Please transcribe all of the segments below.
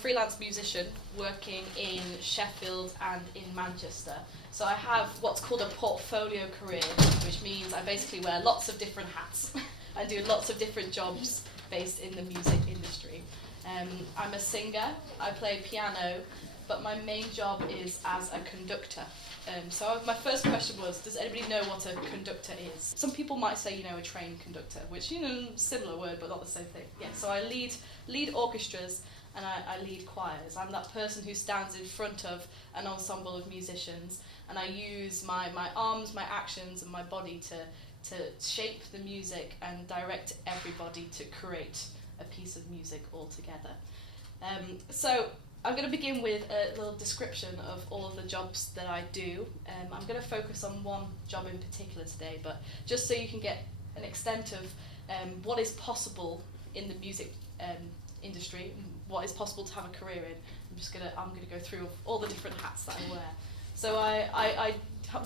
freelance musician working in Sheffield and in Manchester. So I have what's called a portfolio career, which means I basically wear lots of different hats and do lots of different jobs based in the music industry. I'm a singer, I play piano, but my main job is as a conductor. So my first question was, does anybody know what a conductor is? Some people might say, a trained conductor, which, similar word, but not the same thing. Yeah, so I lead orchestras and I lead choirs. I'm that person who stands in front of an ensemble of musicians, and I use my arms, my actions, and my body to shape the music and direct everybody to create a piece of music all together. So I'm going to begin with a little description of all of the jobs that I do. I'm going to focus on one job in particular today, but just so you can get an extent of what is possible in the music industry, what is possible to have a career in, I'm going to go through all the different hats that I wear. So I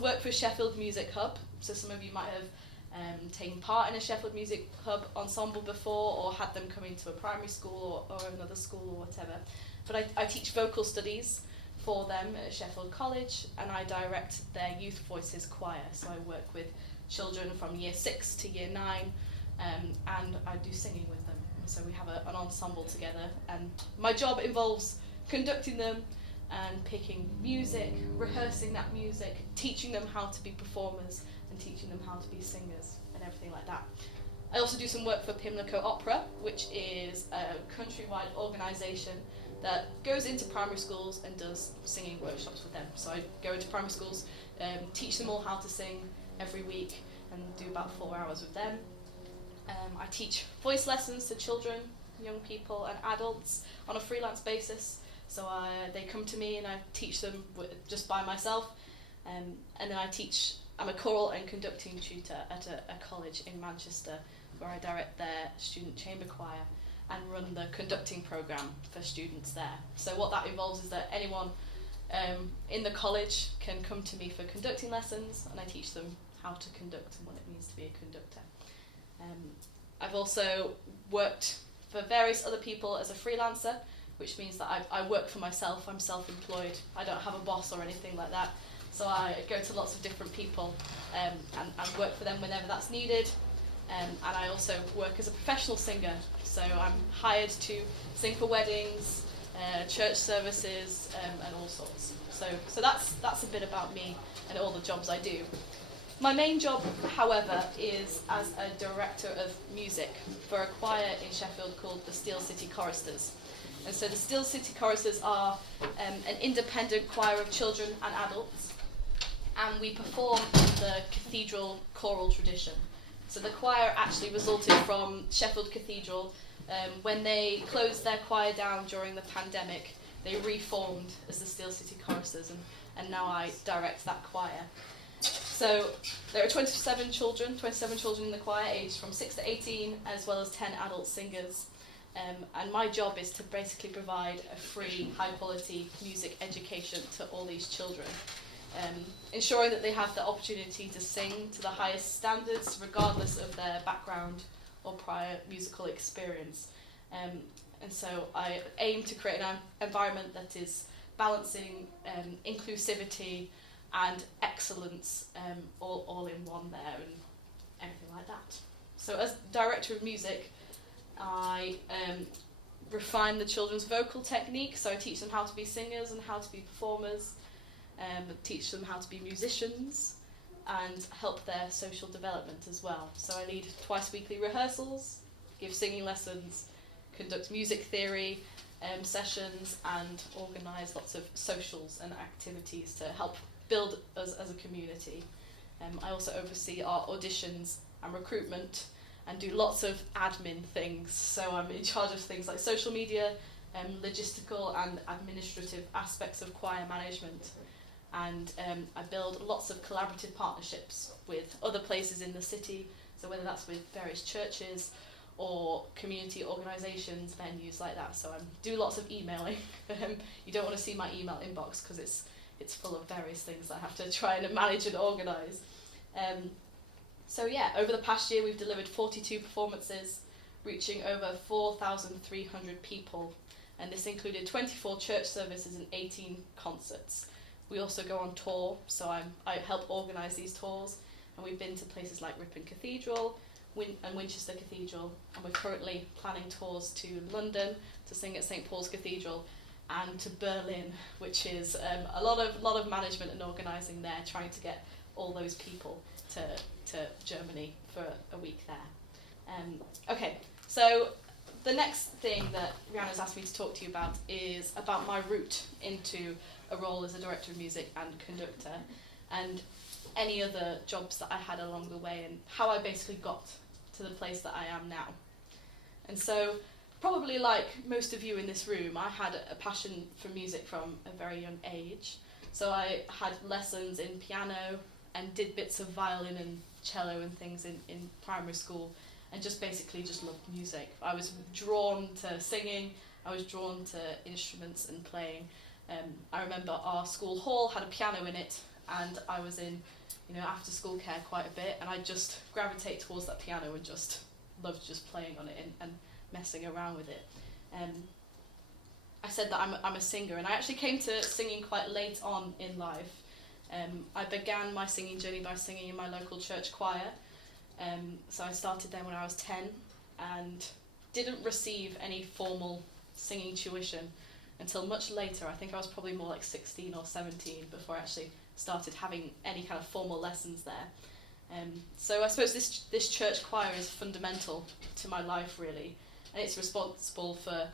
work for Sheffield Music Hub, so some of you might have taken part in a Sheffield Music Hub ensemble before, or had them come into a primary school or another school or whatever. But I teach vocal studies for them at Sheffield College, and I direct their Youth Voices choir. So I work with children from year 6 to year 9, and I do singing with them. So we have an ensemble together, and my job involves conducting them and picking music, rehearsing that music, teaching them how to be performers, and teaching them how to be singers, and everything like that. I also do some work for Pimlico Opera, which is a countrywide organisation that goes into primary schools and does singing workshops with them. So I go into primary schools, teach them all how to sing every week, and do about 4 hours with them. I teach voice lessons to children, young people and adults on a freelance basis. So they come to me and I teach them just by myself. And then I'm a choral and conducting tutor at a college in Manchester, where I direct their student chamber choir and run the conducting programme for students there. So what that involves is that anyone in the college can come to me for conducting lessons, and I teach them how to conduct and what it means to be a conductor. I've also worked for various other people as a freelancer, which means that I work for myself. I'm self-employed. I don't have a boss or anything like that. So I go to lots of different people and work for them whenever that's needed. And I also work as a professional singer. So I'm hired to sing for weddings, church services, and all sorts. So that's a bit about me and all the jobs I do. My main job, however, is as a director of music for a choir in Sheffield called the Steel City Choristers. And so the Steel City Choristers are an independent choir of children and adults, and we perform in the cathedral choral tradition. So the choir actually resulted from Sheffield Cathedral. When they closed their choir down during the pandemic, they reformed as the Steel City Choristers, and now I direct that choir. So there are 27 children in the choir, aged from 6 to 18, as well as 10 adult singers. And my job is to basically provide a free, high-quality music education to all these children, ensuring that they have the opportunity to sing to the highest standards, regardless of their background or prior musical experience. And so I aim to create an environment that is balancing inclusivity and excellence all in one there, and everything like that. So as director of music, I refine the children's vocal technique, so I teach them how to be singers and how to be performers, teach them how to be musicians, and help their social development as well. So I lead twice weekly rehearsals, give singing lessons, conduct music theory sessions, and organise lots of socials and activities to help build us as a community. I also oversee our auditions and recruitment, and do lots of admin things. So I'm in charge of things like social media, logistical and administrative aspects of choir management. And I build lots of collaborative partnerships with other places in the city, so whether that's with various churches or community organisations, venues like that. So I do lots of emailing. You don't want to see my email inbox because it's full of various things that I have to try and manage and organise. So yeah, over the past year we've delivered 42 performances, reaching over 4,300 people and this included 24 church services and 18 concerts. We also go on tour, so I help organise these tours, and we've been to places like Ripon Cathedral and Winchester Cathedral, and we're currently planning tours to London to sing at St Paul's Cathedral, and to Berlin, which is a lot of management and organising there, trying to get all those people to Germany for a week there. Okay, so the next thing that Rihanna's asked me to talk to you about is about my route into a role as a director of music and conductor, and any other jobs that I had along the way, and how I basically got to the place that I am now. And so, probably like most of you in this room, I had a passion for music from a very young age. So I had lessons in piano and did bits of violin and cello and things in primary school, and just basically just loved music. I was drawn to singing, I was drawn to instruments and playing. I remember our school hall had a piano in it, and I was in after school care quite a bit, and I just gravitate towards that piano and just loved just playing on it and messing around with it. I said that I'm a singer, and I actually came to singing quite late on in life. I began my singing journey by singing in my local church choir. So I started there when I was 10 and didn't receive any formal singing tuition until much later. I think I was probably more like 16 or 17 before I actually started having any kind of formal lessons there. So I suppose this church choir is fundamental to my life, really, and it's responsible for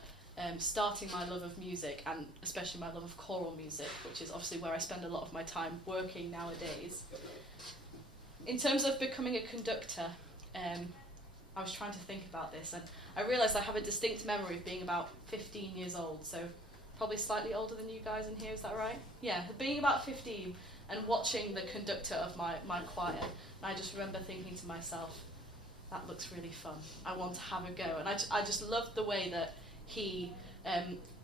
starting my love of music, and especially my love of choral music, which is obviously where I spend a lot of my time working nowadays. In terms of becoming a conductor, I was trying to think about this, and I realised I have a distinct memory of being about 15 years old, so probably slightly older than you guys in here, is that right? Yeah, being about 15 and watching the conductor of my choir, and I just remember thinking to myself, that looks really fun, I want to have a go. And I just loved the way that he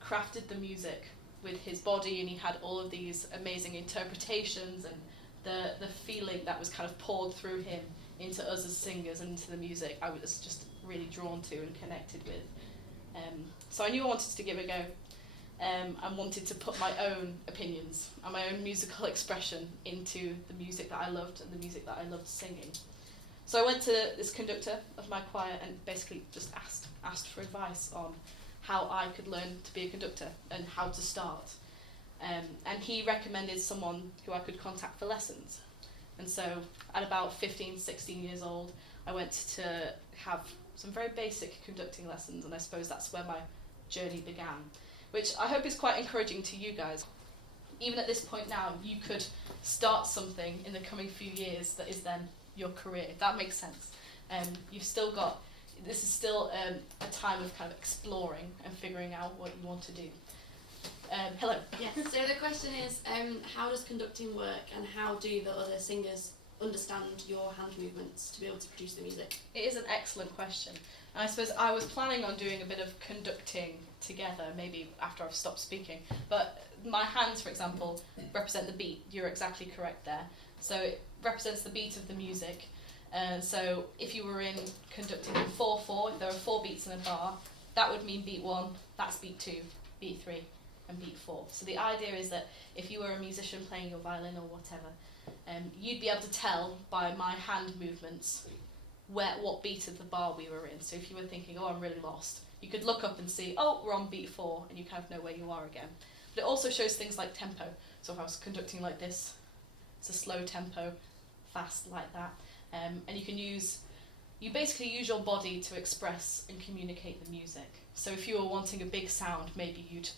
crafted the music with his body, and he had all of these amazing interpretations and the feeling that was kind of poured through him into us as singers and into the music I was just really drawn to and connected with. So I knew I wanted to give it a go, and wanted to put my own opinions and my own musical expression into the music that I loved and the music that I loved singing. So I went to this conductor of my choir and basically just asked for advice on how I could learn to be a conductor and how to start. And he recommended someone who I could contact for lessons. And so at about 15, 16 years old, I went to have some very basic conducting lessons, and I suppose that's where my journey began, which I hope is quite encouraging to you guys. Even at this point now, you could start something in the coming few years that is then your career, if that makes sense. You've still got, this is still a time of kind of exploring and figuring out what you want to do. Hello. Yes, so the question is, how does conducting work, and how do the other singers understand your hand movements to be able to produce the music? It is an excellent question. And I suppose I was planning on doing a bit of conducting together, maybe after I've stopped speaking. But my hands, for example, represent the beat. You're exactly correct there. So it represents the beat of the music. So if you were in conducting in 4/4, if there are 4 beats in a bar, that would mean beat 1, that's beat 2, beat 3, and beat 4. So the idea is that if you were a musician playing your violin or whatever, you'd be able to tell by my hand movements what beat of the bar we were in. So if you were thinking, oh, I'm really lost, you could look up and see, oh, we're on beat 4, and you kind of know where you are again. But it also shows things like tempo. So if I was conducting like this, it's a slow tempo, fast like that. And you basically use your body to express and communicate the music. So if you were wanting a big sound, maybe you'd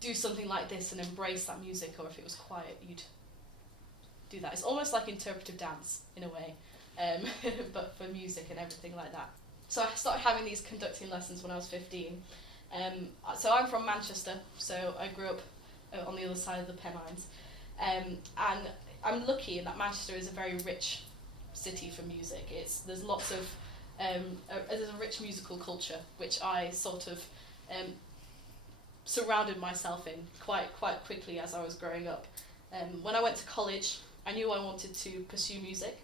do something like this and embrace that music, or if it was quiet, you'd do that. It's almost like interpretive dance in a way, but for music and everything like that. So I started having these conducting lessons when I was 15. So I'm from Manchester, so I grew up on the other side of the Pennines. And I'm lucky in that Manchester is a very rich city for music. There's lots of there's a rich musical culture, which I sort of surrounded myself in quite quickly as I was growing up. When I went to college, I knew I wanted to pursue music,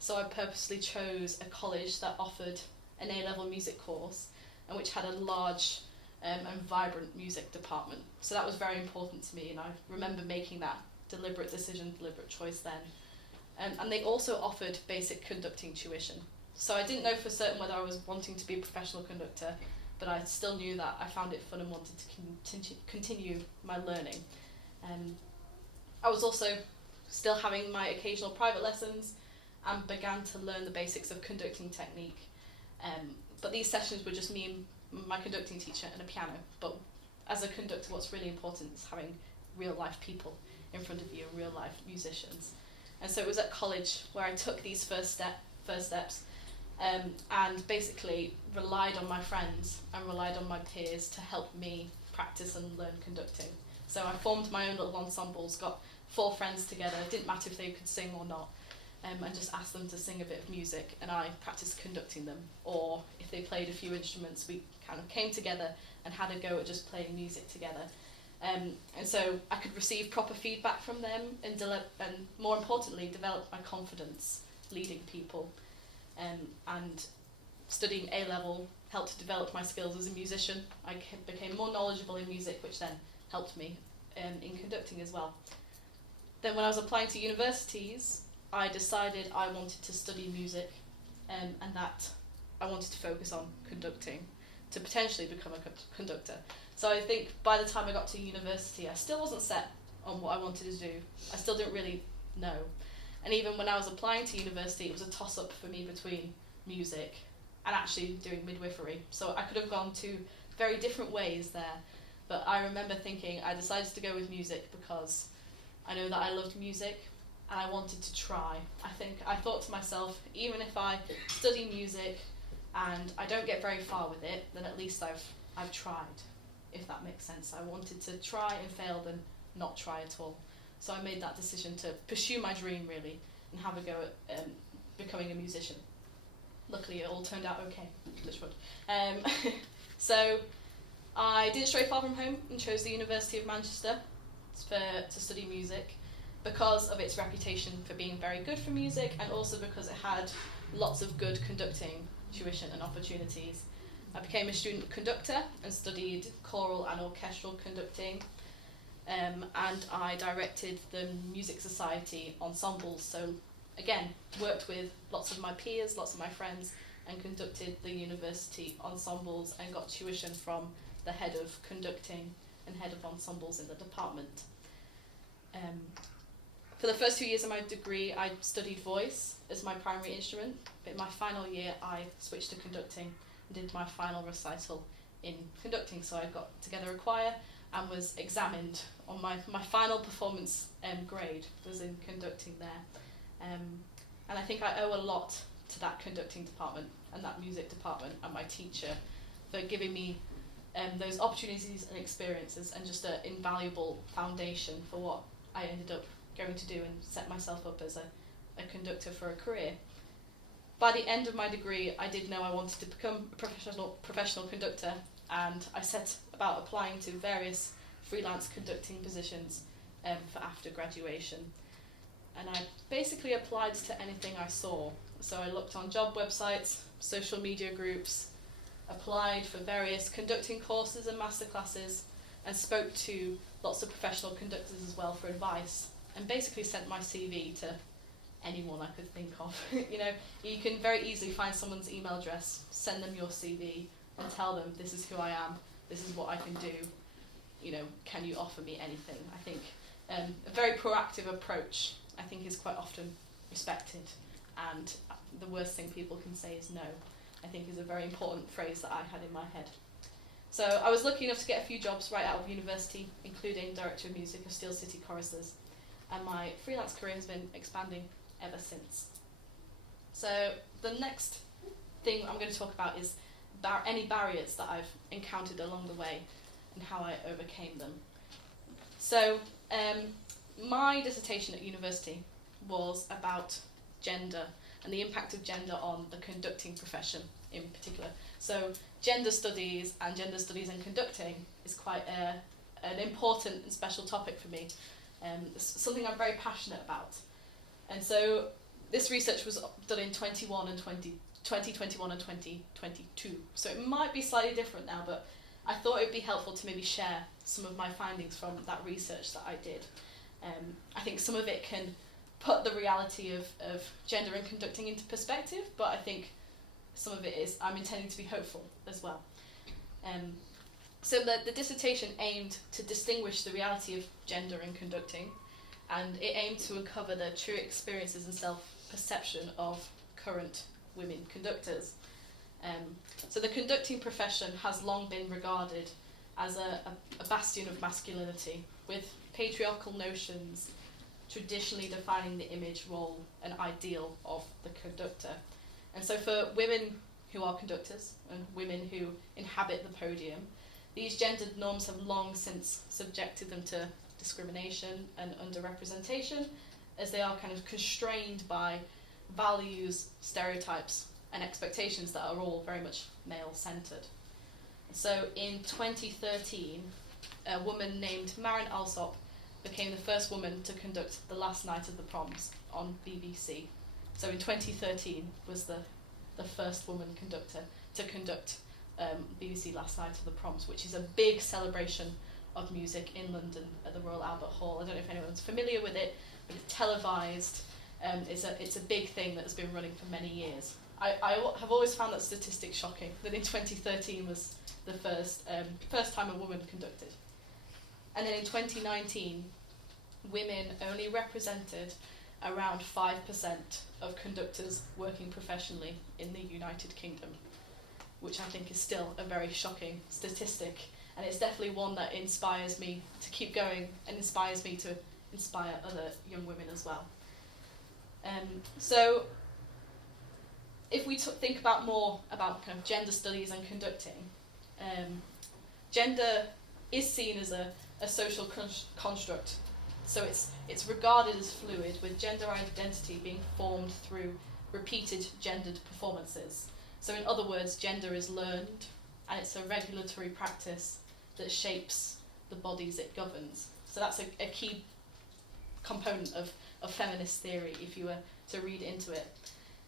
so I purposely chose a college that offered an A-level music course, and which had a large and vibrant music department. So that was very important to me, and I remember making that deliberate decision, deliberate choice then. And they also offered basic conducting tuition. So I didn't know for certain whether I was wanting to be a professional conductor, but I still knew that I found it fun and wanted to continue my learning. I was also still having my occasional private lessons and began to learn the basics of conducting technique. But these sessions were just me and my conducting teacher and a piano. But as a conductor, what's really important is having real life people in front of you, real life musicians. And so it was at college where I took these first steps and basically relied on my friends and relied on my peers to help me practice and learn conducting. So I formed my own little ensembles, got 4 friends together, it didn't matter if they could sing or not, and just asked them to sing a bit of music, and I practiced conducting them. Or if they played a few instruments, we kind of came together and had a go at just playing music together. And so I could receive proper feedback from them and more importantly, develop my confidence leading people. And studying A-level helped to develop my skills as a musician. I became more knowledgeable in music, which then helped me in conducting as well. Then when I was applying to universities, I decided I wanted to study music and that I wanted to focus on conducting to potentially become a conductor. So I think by the time I got to university, I still wasn't set on what I wanted to do. I still didn't really know. And even when I was applying to university, it was a toss-up for me between music and actually doing midwifery. So I could have gone 2 very different ways there. But I remember thinking I decided to go with music because I know that I loved music and I wanted to try. I thought to myself, even if I study music and I don't get very far with it, then at least I've tried, if that makes sense. I wanted to try and fail than not try at all. So I made that decision to pursue my dream really and have a go at becoming a musician. Luckily it all turned out okay, touch wood. So I didn't stray far from home and chose the University of Manchester to study music because of its reputation for being very good for music, and also because it had lots of good conducting tuition and opportunities. I became a student conductor and studied choral and orchestral conducting, and I directed the Music Society ensembles, so again worked with lots of my peers, lots of my friends, and conducted the university ensembles and got tuition from the head of conducting and head of ensembles in the department. For the first 2 years of my degree, I studied voice as my primary instrument, but in my final year I switched to conducting and did my final recital in conducting. So I got together a choir and was examined on my final performance grade was in conducting there. And I think I owe a lot to that conducting department and that music department and my teacher for giving me those opportunities and experiences and just an invaluable foundation for what I ended up going to do and set myself up as a conductor for a career. By the end of my degree, I did know I wanted to become a professional conductor, and I set about applying to various freelance conducting positions for after graduation. And I basically applied to anything I saw. So I looked on job websites, social media groups, applied for various conducting courses and masterclasses, and spoke to lots of professional conductors as well for advice, and basically sent my CV to anyone I could think of. You know, you can very easily find someone's email address, send them your CV, and tell them this is who I am, this is what I can do, you know, can you offer me anything? I think a very proactive approach, I think, is quite often respected, and the worst thing people can say is no, I think is a very important phrase that I had in my head. So I was lucky enough to get a few jobs right out of university, including Director of Music of Steel City Choristers, and my freelance career has been expanding ever since. So the next thing I'm going to talk about is any barriers that I've encountered along the way and how I overcame them. So my dissertation at university was about gender and the impact of gender on the conducting profession in particular. So gender studies and conducting is quite an important and special topic for me. It's something I'm very passionate about. And so this research was done in 2021 and 2022. So it might be slightly different now, but I thought it would be helpful to maybe share some of my findings from that research that I did. I think some of it can put the reality of gender and conducting into perspective, but I think some of it is, I'm intending to be hopeful as well. So the dissertation aimed to distinguish the reality of gender in conducting, and it aimed to uncover the true experiences and self-perception of current women conductors. So the conducting profession has long been regarded as a bastion of masculinity, with patriarchal notions traditionally defining the image, role and ideal of the conductor. And so for women who are conductors and women who inhabit the podium, these gendered norms have long since subjected them to discrimination and underrepresentation, as they are kind of constrained by values, stereotypes and expectations that are all very much male-centred. So in 2013, a woman named Maren Alsop became the first woman to conduct The Last Night of the Proms on BBC. So in 2013 was the first woman conductor to conduct BBC Last Night of the Proms, which is a big celebration of music in London at the Royal Albert Hall. I don't know if anyone's familiar with it, but it's televised. It's a big thing that has been running for many years. I have always found that statistic shocking, that in 2013 was the first time a woman conducted. And then in 2019, women only represented around 5% of conductors working professionally in the United Kingdom, which I think is still a very shocking statistic, and it's definitely one that inspires me to keep going and inspires me to inspire other young women as well. So if we think about more about kind of gender studies and conducting, gender is seen as a social construct. So it's regarded as fluid, with gender identity being formed through repeated gendered performances. So in other words, gender is learned, and it's a regulatory practice that shapes the bodies it governs. So that's a key component of feminist theory, if you were to read into it.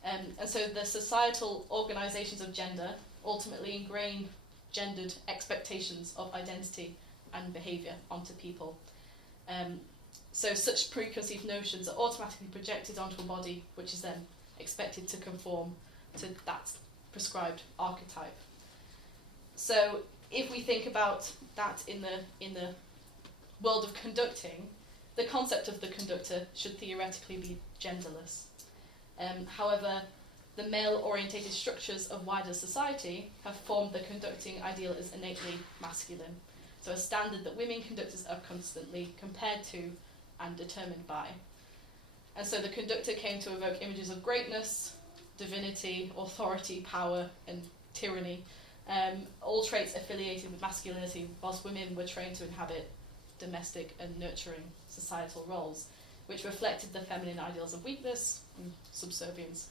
And so the societal organisations of gender ultimately ingrain gendered expectations of identity and behaviour onto people. So such preconceived notions are automatically projected onto a body, which is then expected to conform to that prescribed archetype. So if we think about that in the world of conducting, the concept of the conductor should theoretically be genderless. However, the male-orientated structures of wider society have formed the conducting ideal as innately masculine, so a standard that women conductors are constantly compared to and determined by. And so the conductor came to evoke images of greatness, divinity, authority, power and tyranny, all traits affiliated with masculinity, whilst women were trained to inhabit domestic and nurturing societal roles, which reflected the feminine ideals of weakness and subservience.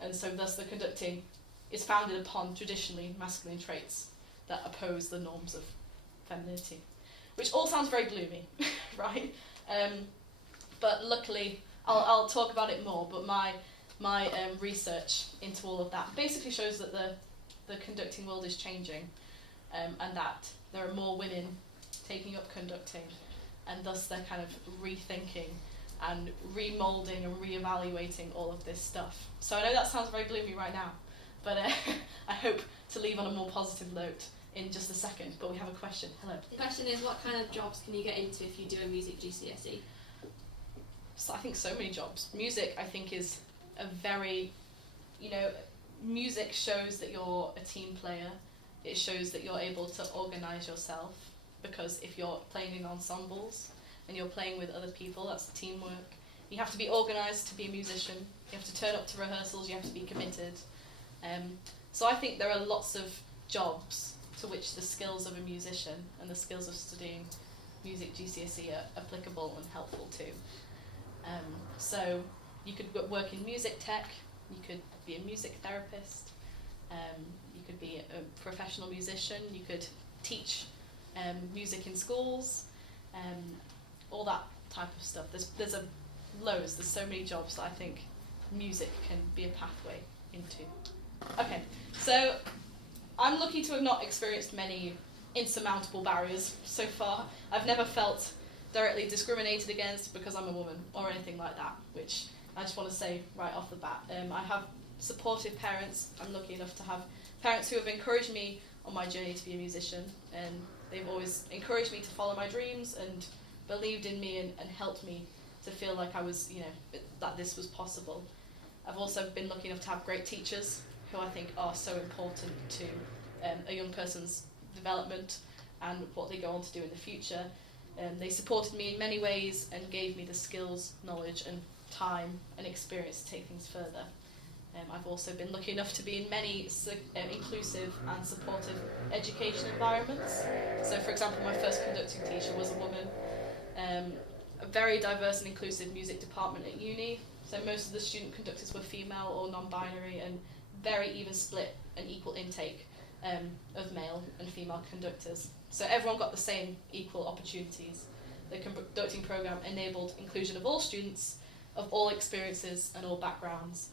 And so thus the conducting is founded upon traditionally masculine traits that oppose the norms of femininity, which all sounds very gloomy, right? But luckily, I'll talk about it more, but my research into all of that basically shows that the conducting world is changing, and that there are more women taking up conducting, and thus they're kind of rethinking and remoulding and reevaluating all of this stuff. So I know that sounds very gloomy right now, but I hope to leave on a more positive note in just a second. But we have a question. Hello. The question is, what kind of jobs can you get into if you do a music GCSE? So I think so many jobs. Music, I think, is a very, music shows that you're a team player. It shows that you're able to organise yourself, because if you're playing in ensembles and you're playing with other people, that's teamwork. You have to be organised to be a musician. You have to turn up to rehearsals. You have to be committed. So I think there are lots of jobs to which the skills of a musician and the skills of studying music GCSE are applicable and helpful too. So you could work in music tech. You could be a music therapist. You could be a professional musician. You could teach music in schools. All that type of stuff. There's so many jobs that I think music can be a pathway into. Okay, so I'm lucky to have not experienced many insurmountable barriers so far. I've never felt directly discriminated against because I'm a woman or anything like that, which I just want to say right off the bat. I have supportive parents. I'm lucky enough to have parents who have encouraged me on my journey to be a musician, and they've always encouraged me to follow my dreams and believed in me and helped me to feel like I was, that this was possible. I've also been lucky enough to have great teachers who I think are so important to a young person's development and what they go on to do in the future. They supported me in many ways and gave me the skills, knowledge and time and experience to take things further. I've also been lucky enough to be in many inclusive and supportive education environments. So for example, my first conducting teacher was a woman. A very diverse and inclusive music department at uni. So most of the student conductors were female or non-binary, and very even split and equal intake of male and female conductors. So everyone got the same equal opportunities. The conducting program enabled inclusion of all students, of all experiences and all backgrounds.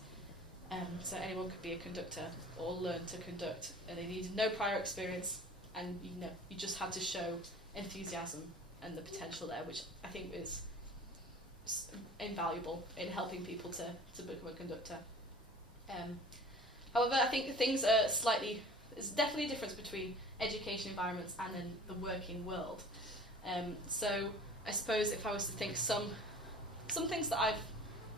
So anyone could be a conductor or learn to conduct, and they needed no prior experience, and you just had to show enthusiasm and the potential there, which I think is invaluable in helping people to become a conductor. However, I think things are there's definitely a difference between education environments and then the working world. So I suppose if I was to think some things that I've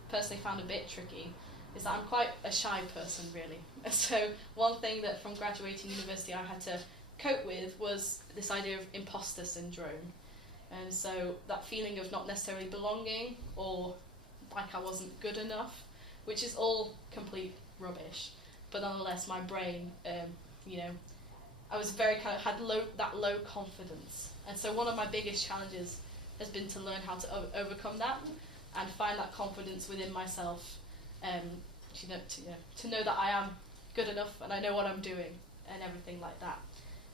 personally found a bit tricky is that I'm quite a shy person, really. So one thing that from graduating university I had to cope with was this idea of imposter syndrome. And so that feeling of not necessarily belonging or like I wasn't good enough, which is all complete rubbish. But nonetheless, my brain, I was very had low confidence. And so one of my biggest challenges has been to learn how to overcome that and find that confidence within myself. To know that I am good enough and I know what I'm doing and everything like that.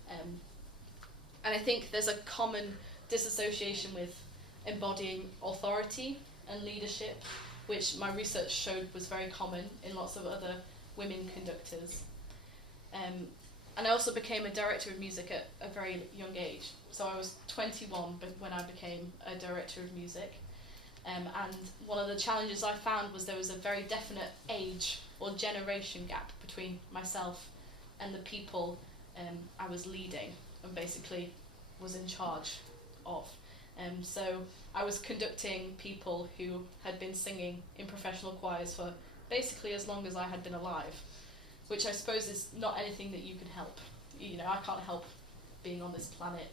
And I think there's a common disassociation with embodying authority and leadership, which my research showed was very common in lots of other women conductors. And I also became a director of music at a very young age. So I was 21 when I became a director of music. And one of the challenges I found was there was a very definite age or generation gap between myself and the people I was leading and basically was in charge of. So I was conducting people who had been singing in professional choirs for basically as long as I had been alive, which I suppose is not anything that you can help. I can't help being on this planet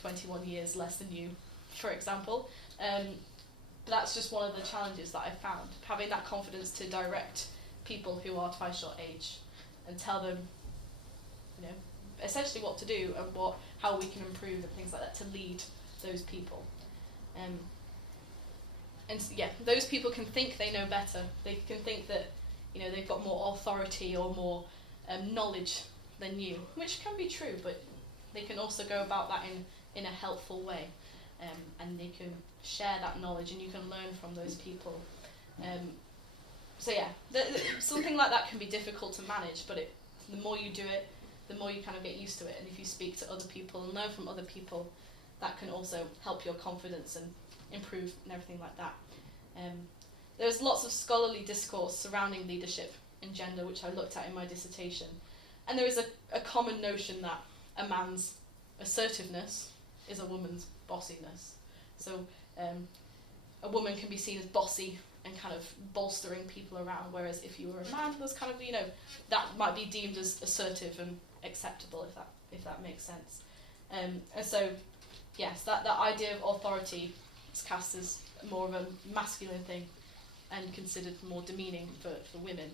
21 years less than you, for example. But that's just one of the challenges that I found, having that confidence to direct people who are twice your age and tell them, essentially what to do and how we can improve and things like that to lead those people. Those people can think they know better. They can think that they've got more authority or more knowledge than you, which can be true, but they can also go about that in a helpful way, and they can share that knowledge and you can learn from those people. Something like that can be difficult to manage, but the more you do it, the more you kind of get used to it, and if you speak to other people and learn from other people, that can also help your confidence and improve and everything like that. There's lots of scholarly discourse surrounding leadership and gender, which I looked at in my dissertation, and there is a common notion that a man's assertiveness is a woman's bossiness. So a woman can be seen as bossy and kind of bolstering people around, whereas if you were a man, there's kind of, that might be deemed as assertive and acceptable, if that makes sense. And so, yes, that idea of authority is cast as more of a masculine thing and considered more demeaning for women.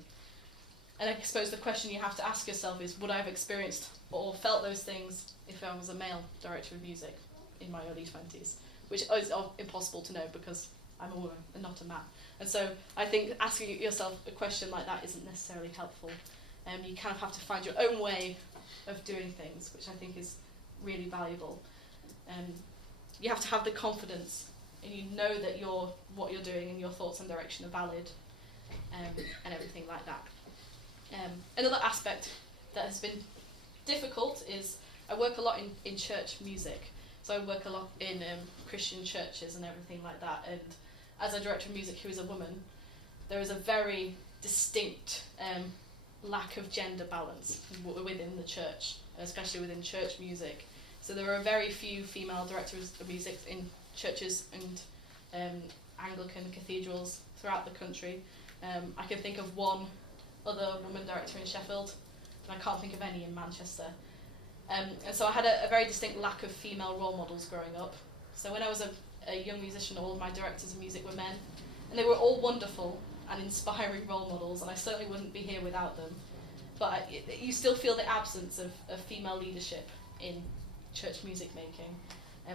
And I suppose the question you have to ask yourself is, would I have experienced or felt those things if I was a male director of music in my early 20s? Which is impossible to know because I'm a woman and not a man. And so I think asking yourself a question like that isn't necessarily helpful. You kind of have to find your own way of doing things, which I think is really valuable. You have to have the confidence, and you know that what you're doing and your thoughts and direction are valid, and everything like that. Another aspect that has been difficult is I work a lot in church music. So I work a lot in Christian churches and everything like that. And as a director of music who is a woman, there is a very distinct lack of gender balance within the church, especially within church music. So there are very few female directors of music in churches and Anglican cathedrals throughout the country. I can think of one other woman director in Sheffield, and I can't think of any in Manchester. And so I had a very distinct lack of female role models growing up. So when I was a young musician, all of my directors of music were men, and they were all wonderful and inspiring role models, and I certainly wouldn't be here without them. But you still feel the absence of female leadership in church music making.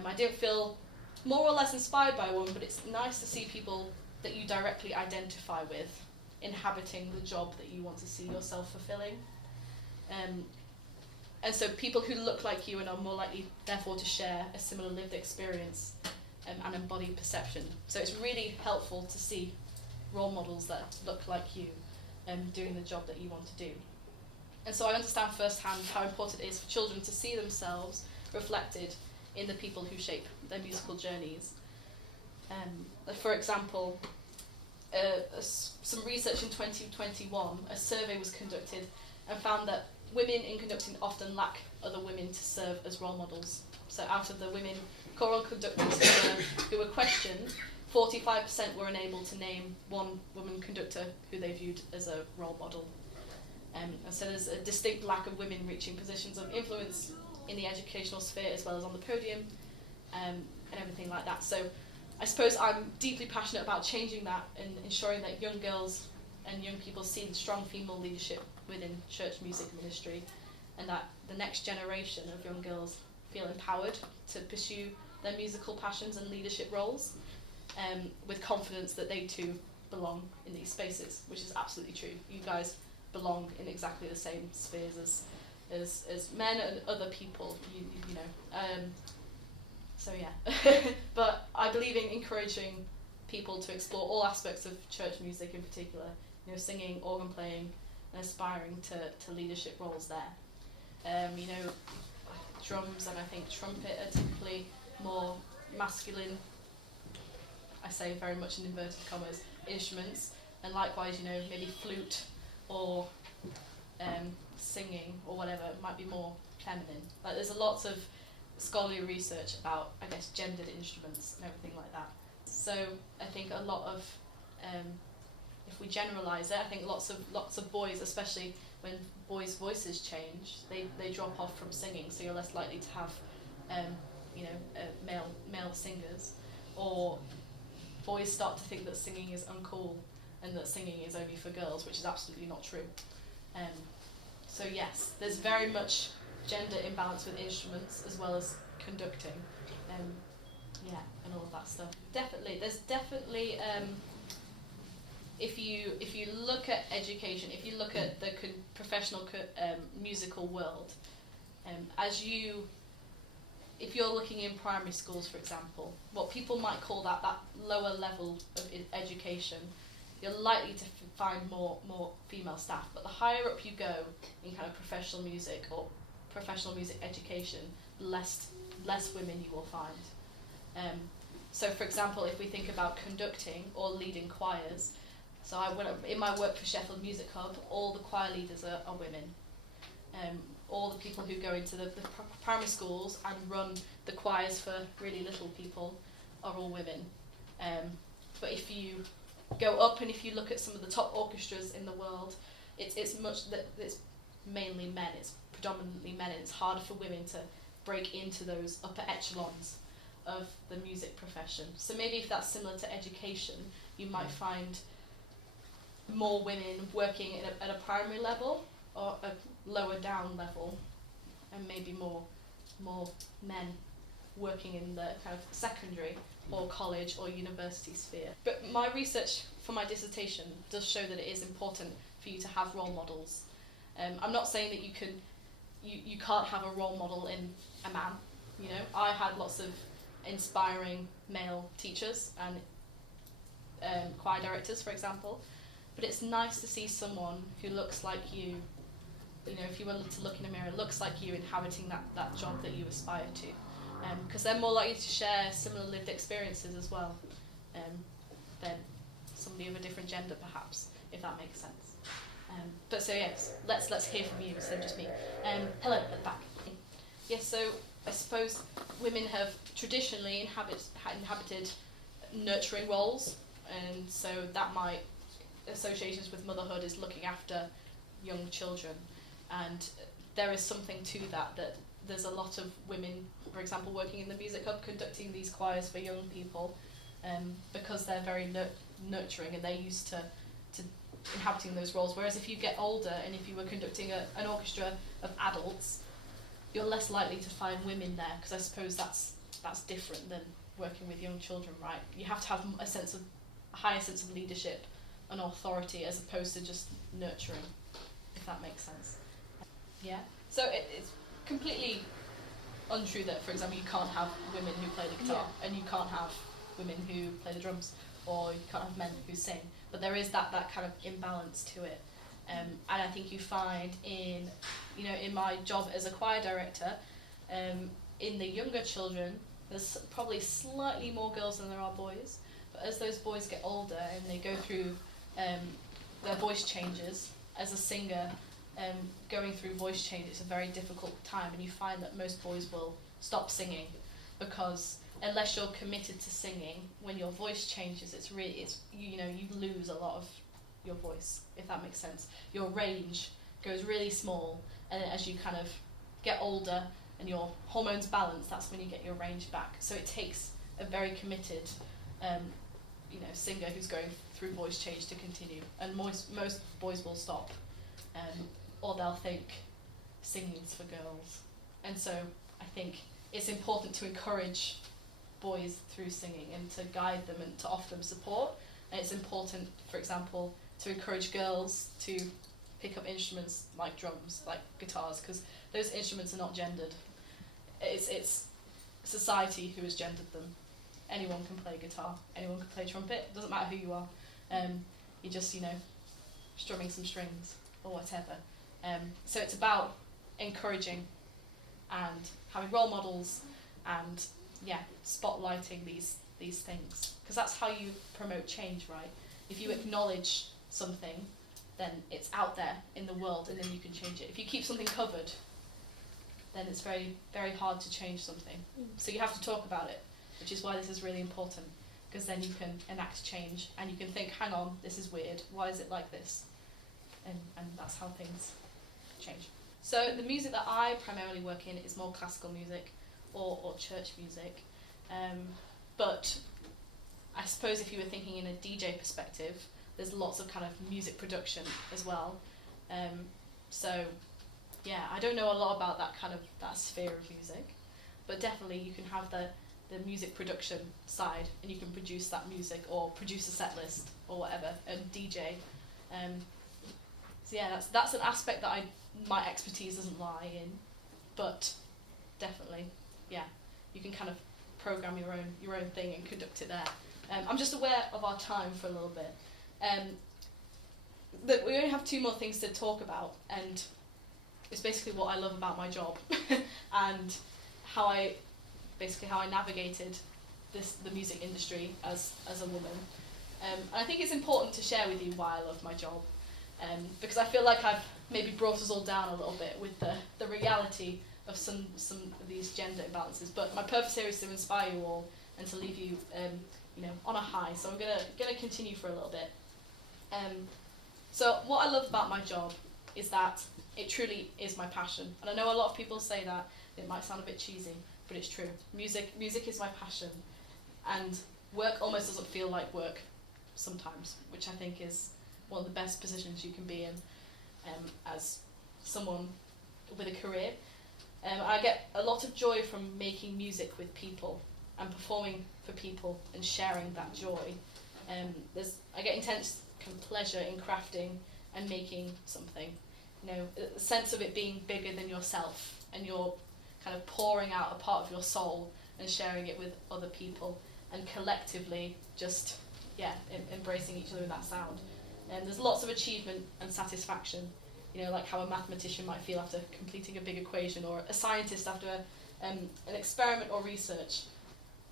I didn't feel more or less inspired by one, but it's nice to see people that you directly identify with inhabiting the job that you want to see yourself fulfilling. And so people who look like you and are more likely, therefore, to share a similar lived experience and embodied perception. So it's really helpful to see role models that look like you doing the job that you want to do. And so I understand firsthand how important it is for children to see themselves reflected in the people who shape their musical journeys. For example, some research in 2021, a survey was conducted and found that women in conducting often lack other women to serve as role models. So out of the women choral conductors who were questioned, 45% were unable to name one woman conductor who they viewed as a role model. And so there's a distinct lack of women reaching positions of influence in the educational sphere as well as on the podium, and everything like that. So I suppose I'm deeply passionate about changing that and ensuring that young girls and young people see strong female leadership within church music ministry, and that the next generation of young girls feel empowered to pursue their musical passions and leadership roles, with confidence that they too belong in these spaces, which is absolutely true. You guys belong in exactly the same spheres as men and other people, you know. So yeah, but I believe in encouraging people to explore all aspects of church music in particular, you know, singing, organ playing, and aspiring to leadership roles there. You know, drums and I think trumpet are typically more masculine, I say very much in inverted commas, instruments, and likewise, you know, maybe flute or singing or whatever might be more feminine. Like there's a lot of scholarly research about, I guess, gendered instruments and everything like that. So I think a lot of, if we generalise it, I think lots of boys, especially when boys' voices change, they drop off from singing. So you're less likely to have, you know, male singers, or boys start to think that singing is uncool and that singing is only for girls, which is absolutely not true. So yes, there's very much gender imbalance with instruments as well as conducting, yeah, and all of that stuff. Definitely, there's definitely, if you look at education, if you look at the professional musical world, if you're looking in primary schools, for example, what people might call that lower level of education, you're likely to find more female staff. But the higher up you go in kind of professional music or professional music education, less women you will find. So for example, if we think about conducting or leading choirs, so in my work for Sheffield Music Hub, all the choir leaders are women. All the people who go into the primary schools and run the choirs for really little people are all women. But if you go up and if you look at some of the top orchestras in the world, it's mainly men. It's predominantly men, and it's harder for women to break into those upper echelons of the music profession. So maybe if that's similar to education, you might find more women working at a primary level or a lower down level, and maybe more men working in the kind of secondary or college or university sphere. But my research for my dissertation does show that it is important for you to have role models. I'm not saying that you can't have a role model in a man. You know, I had lots of inspiring male teachers and choir directors, for example. But it's nice to see someone who looks like you, if you were to look in a mirror, it looks like you inhabiting that job that you aspire to, because they're more likely to share similar lived experiences as well, than somebody of a different gender, perhaps, if that makes sense. But so yes, let's hear from you instead of just me. Helen at the back. Yes, so I suppose women have traditionally inhabited nurturing roles, and so that might associations with motherhood is looking after young children, and there is something to that there's a lot of women, for example, working in the music hub, conducting these choirs for young people, because they're very nurturing and they're used to inhabiting those roles. Whereas if you get older and if you were conducting an orchestra of adults, you're less likely to find women there, because I suppose that's different than working with young children, right? You have to have a higher sense of leadership and authority as opposed to just nurturing, if that makes sense. Yeah. So it's completely untrue that, for example, you can't have women who play the guitar, and you can't have women who play the drums, or you can't have men who sing. But there is that kind of imbalance to it. And I think you find in my job as a choir director, in the younger children, there's probably slightly more girls than there are boys. But as those boys get older and they go through their voice changes, as a singer, going through voice change, it's a very difficult time, and you find that most boys will stop singing, because unless you're committed to singing, when your voice changes, you lose a lot of your voice, if that makes sense. Your range goes really small, and then as you kind of get older and your hormones balance, that's when you get your range back. So it takes a very committed singer who's going through voice change to continue, and most boys will stop, or they'll think singing's for girls. And so I think it's important to encourage boys through singing and to guide them and to offer them support. And it's important, for example, to encourage girls to pick up instruments like drums, like guitars, because those instruments are not gendered. It's society who has gendered them. Anyone can play guitar, anyone can play trumpet, doesn't matter who you are. You're just, strumming some strings or whatever. So it's about encouraging and having role models and, spotlighting these things. Because that's how you promote change, right? If you acknowledge something, then it's out there in the world, and then you can change it. If you keep something covered, then it's very, very hard to change something. So you have to talk about it, which is why this is really important, because then you can enact change, and you can think, hang on, this is weird, why is it like this? And that's how things change. So the music that I primarily work in is more classical music or church music. But I suppose if you were thinking in a DJ perspective, there's lots of kind of music production as well. I don't know a lot about that sphere of music, but definitely you can have the music production side, and you can produce that music or produce a set list or whatever, and DJ. That's an aspect that my expertise doesn't lie in, but definitely, you can kind of program your own thing and conduct it there. I'm just aware of our time for a little bit. That we only have 2 more things to talk about, and it's basically what I love about my job and how I navigated the music industry as a woman. And I think it's important to share with you why I love my job, because I feel like I've maybe brought us all down a little bit with the reality of some of these gender imbalances. But my purpose here is to inspire you all and to leave you on a high. So I'm gonna continue for a little bit. So what I love about my job is that it truly is my passion. And I know a lot of people say that, it might sound a bit cheesy, but it's true. Music is my passion. And work almost doesn't feel like work sometimes, which I think is one of the best positions you can be in as someone with a career. I get a lot of joy from making music with people and performing for people and sharing that joy. I get intense pleasure in crafting and making something. A sense of it being bigger than yourself, and you're kind of pouring out a part of your soul and sharing it with other people, and collectively just embracing each other in that sound. And there's lots of achievement and satisfaction You know, like how a mathematician might feel after completing a big equation, or a scientist after an experiment or research.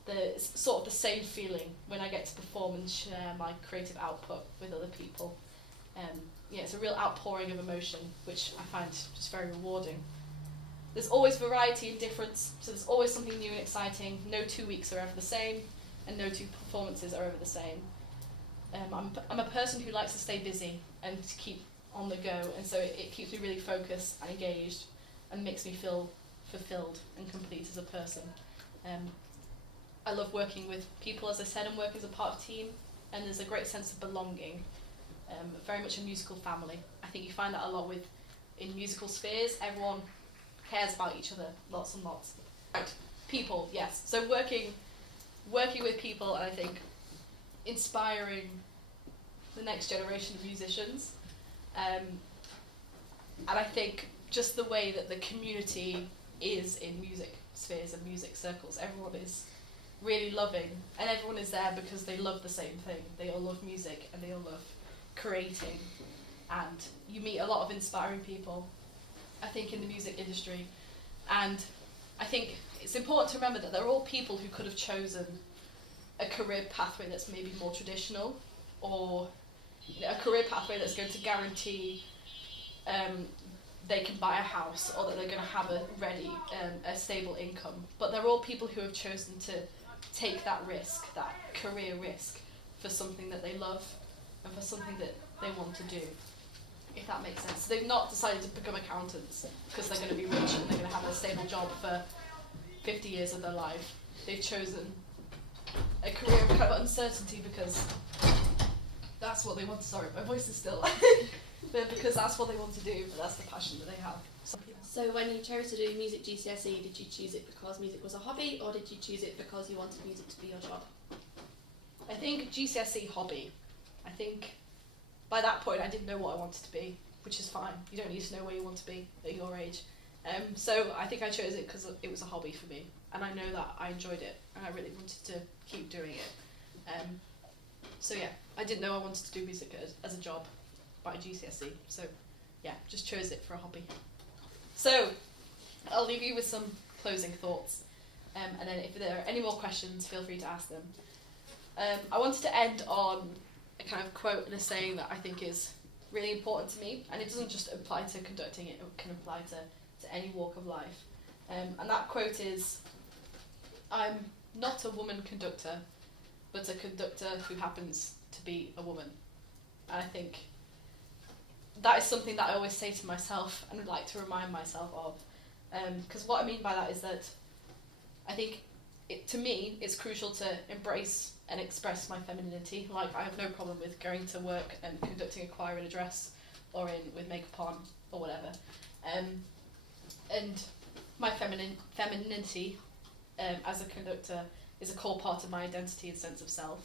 It's sort of the same feeling when I get to perform and share my creative output with other people. Yeah, it's a real outpouring of emotion, which I find just very rewarding. There's always variety and difference, so there's always something new and exciting. No 2 weeks are ever the same, and no 2 performances are ever the same. I'm a person who likes to stay busy and to keep on the go, and so it keeps me really focused and engaged and makes me feel fulfilled and complete as a person. I love working with people, as I said, and working as a part of a team, and there's a great sense of belonging, very much a musical family. I think you find that a lot in musical spheres. Everyone cares about each other, lots and lots. Right. People, yes. So working with people, and I think inspiring the next generation of musicians. And I think just the way that the community is in music spheres and music circles, everyone is really loving, and everyone is there because they love the same thing. They all love music, and they all love creating, and you meet a lot of inspiring people, I think, in the music industry. And I think it's important to remember that they're all people who could have chosen a career pathway that's maybe more traditional, or a career pathway that's going to guarantee they can buy a house, or that they're going to have a stable income. But they're all people who have chosen to take that risk, that career risk, for something that they love and for something that they want to do, if that makes sense. So they've not decided to become accountants because they're going to be rich and they're going to have a stable job for 50 years of their life. They've chosen a career of kind of uncertainty because that's what they want to, sorry, my voice is still, but because that's what they want to do, but that's the passion that they have. So when you chose to do music GCSE, did you choose it because music was a hobby, or did you choose it because you wanted music to be your job? I think GCSE hobby. I think by that point I didn't know what I wanted to be, which is fine. You don't need to know where you want to be at your age. So I think I chose it because it was a hobby for me, and I know that I enjoyed it, and I really wanted to keep doing it. So yeah, I didn't know I wanted to do music as a job by GCSE, so yeah, just chose it for a hobby. So I'll leave you with some closing thoughts, and then if there are any more questions, feel free to ask them. I wanted to end on a kind of quote and a saying that I think is really important to me, and it doesn't just apply to conducting, it can apply to any walk of life. And that quote is, "I'm not a woman conductor, but a conductor who happens to be a woman." And I think that is something that I always say to myself and would like to remind myself of. Because what I mean by that is that I think, to me, it's crucial to embrace and express my femininity. Like, I have no problem with going to work and conducting a choir in a dress, or with makeup on, or whatever. And my femininity as a conductor is a core part of my identity and sense of self.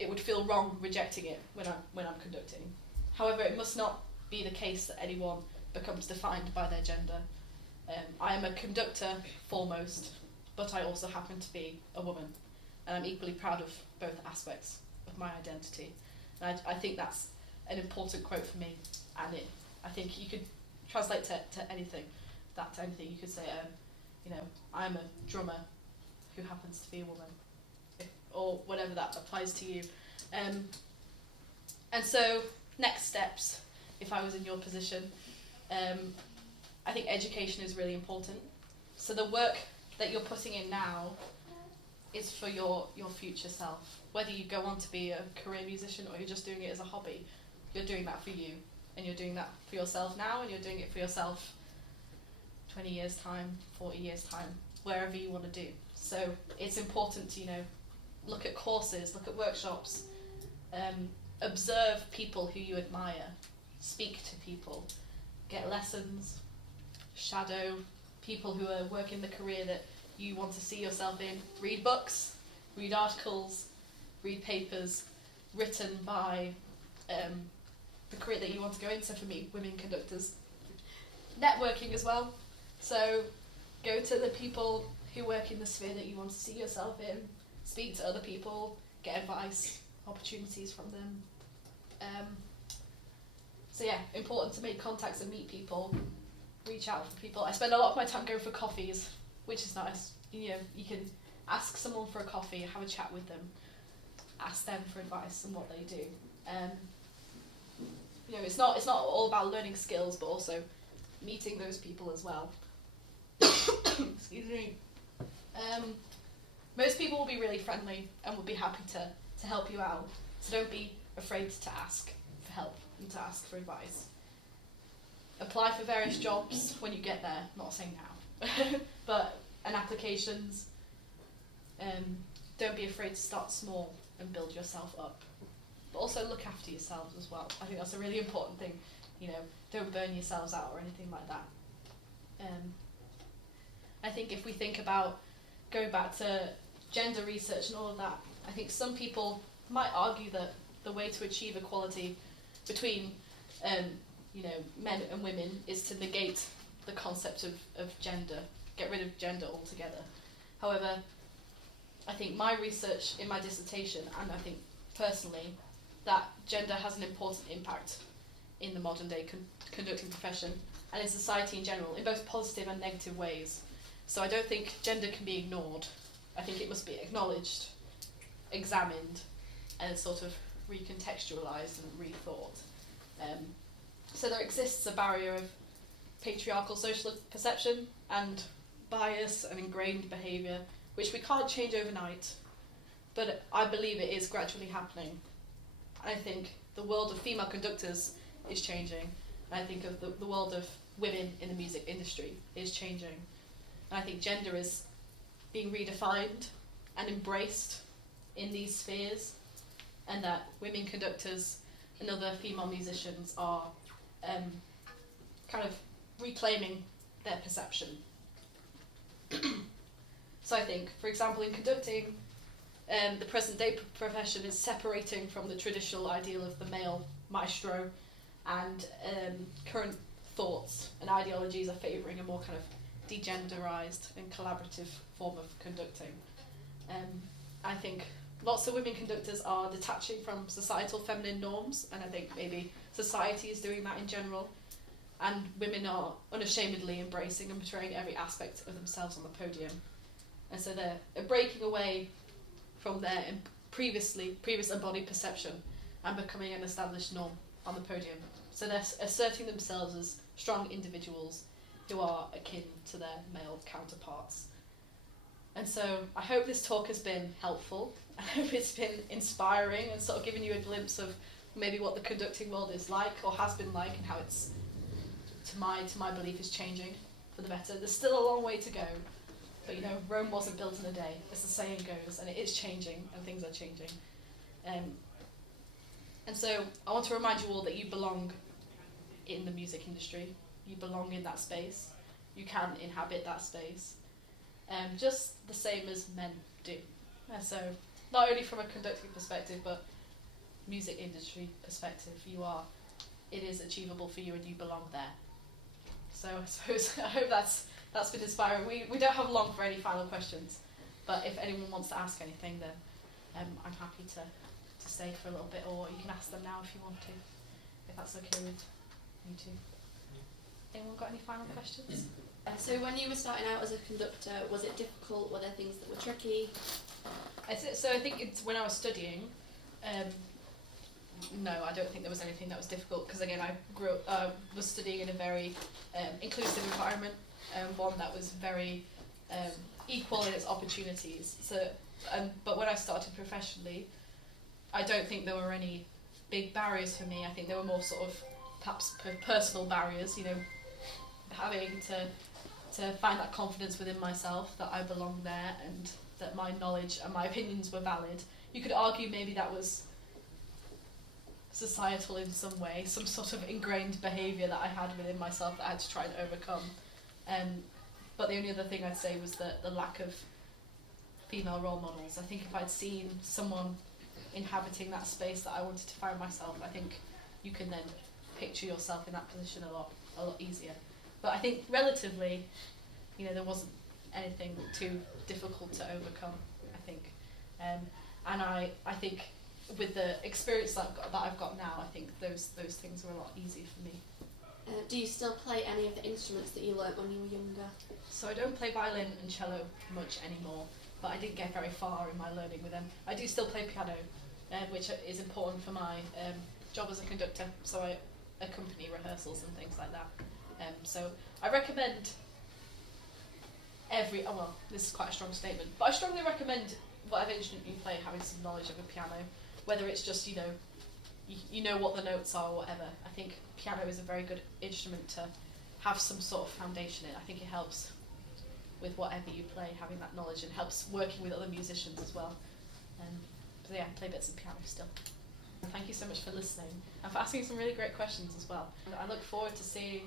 It would feel wrong rejecting it when I'm conducting. However, it must not be the case that anyone becomes defined by their gender. I am a conductor foremost, but I also happen to be a woman, and I'm equally proud of both aspects of my identity. And I think that's an important quote for me, and I think you could translate to anything. You could say, I'm a drummer who happens to be a woman, or whatever that applies to you. And so, next steps, if I was in your position, I think education is really important. So the work that you're putting in now is for your future self. Whether you go on to be a career musician or you're just doing it as a hobby, you're doing that for you, and you're doing that for yourself now, and you're doing it for yourself 20 years time, 40 years time, wherever you want to do. So it's important to, look at courses, look at workshops, observe people who you admire, speak to people, get lessons, shadow people who are working the career that you want to see yourself in, read books, read articles, read papers written by the career that you want to go into. For me, women conductors. Networking as well, so go to the people who work in the sphere that you want to see yourself in, speak to other people, get advice, opportunities from them. So yeah, important to make contacts and meet people, reach out for people. I spend a lot of my time going for coffees, which is nice. You know, you can ask someone for a coffee, have a chat with them, ask them for advice on what they do. You know, it's not all about learning skills, but also meeting those people as well. Excuse me. Most people will be really friendly and will be happy to help you out. So don't be afraid to ask for help and to ask for advice. Apply for various jobs when you get there. Not saying now, and applications. Don't be afraid to start small and build yourself up. But also look after yourselves as well. I think that's a really important thing. You know, don't burn yourselves out or anything like that. I think if we think about going back to gender research and all of that, I think some people might argue that the way to achieve equality between you know, men and women is to negate the concept of gender, get rid of gender altogether. However, I think my research in my dissertation, and I think personally, that gender has an important impact in the modern day conducting profession and in society in general, in both positive and negative ways. So I don't think gender can be ignored. I think it must be acknowledged, examined, and sort of recontextualised and rethought. So there exists a barrier of patriarchal social perception and bias and ingrained behaviour, which we can't change overnight, but I believe it is gradually happening. I think the world of female conductors is changing. I think of the world of women in the music industry is changing. And I think gender is being redefined and embraced in these spheres, and that women conductors and other female musicians are kind of reclaiming their perception. So I think, for example, in conducting, the present day profession is separating from the traditional ideal of the male maestro, and current thoughts and ideologies are favouring a more kind of degenderised and collaborative form of conducting. I think lots of women conductors are detaching from societal feminine norms, and I think maybe society is doing that in general, and women are unashamedly embracing and portraying every aspect of themselves on the podium. And so they're breaking away from their previous embodied perception and becoming an established norm on the podium. So they're asserting themselves as strong individuals who are akin to their male counterparts. And so I hope this talk has been helpful. I hope it's been inspiring and sort of given you a glimpse of maybe what the conducting world is like or has been like, and how it's, to my belief, is changing for the better. There's still a long way to go, but you know, Rome wasn't built in a day, as the saying goes, and it is changing and things are changing. And so I want to remind you all that you belong in the music industry. You belong in that space. You can inhabit that space, just the same as men do. And so not only from a conducting perspective, but music industry perspective, it is achievable for you and you belong there. So I suppose, I hope that's been inspiring. We don't have long for any final questions, but if anyone wants to ask anything, then I'm happy to stay for a little bit, or you can ask them now if you want to, if that's okay with you two. Anyone got any final questions? So when you were starting out as a conductor, was it difficult? Were there things that were tricky? So I think it's when I was studying, no, I don't think there was anything that was difficult, because again, I was studying in a very inclusive environment, one that was very equal in its opportunities. So, but when I started professionally, I don't think there were any big barriers for me. I think there were more sort of perhaps personal barriers, you know, having to find that confidence within myself that I belonged there and that my knowledge and my opinions were valid. You could argue maybe that was societal in some way, some sort of ingrained behaviour that I had within myself that I had to try and overcome. But the only other thing I'd say was the lack of female role models. I think if I'd seen someone inhabiting that space that I wanted to find myself, I think you can then picture yourself in that position a lot easier. But I think relatively, you know, there wasn't anything too difficult to overcome, I think. And I think with the experience that I've got now, I think those things are a lot easier for me. Do you still play any of the instruments that you learnt when you were younger? So I don't play violin and cello much anymore, but I didn't get very far in my learning with them. I do still play piano, which is important for my job as a conductor, so I accompany rehearsals and things like that. So I recommend this is quite a strong statement, but I strongly recommend whatever instrument you play having some knowledge of a piano, whether it's just, you know what the notes are or whatever. I think piano is a very good instrument to have some sort of foundation in. I think it helps with whatever you play, having that knowledge, and helps working with other musicians as well. So yeah, I play bits of piano still. Thank you so much for listening and for asking some really great questions as well. I look forward to seeing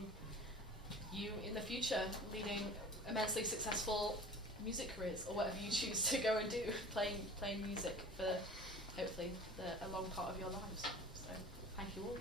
you in the future leading immensely successful music careers, or whatever you choose to go and do, playing music for hopefully a long part of your lives. So thank you all.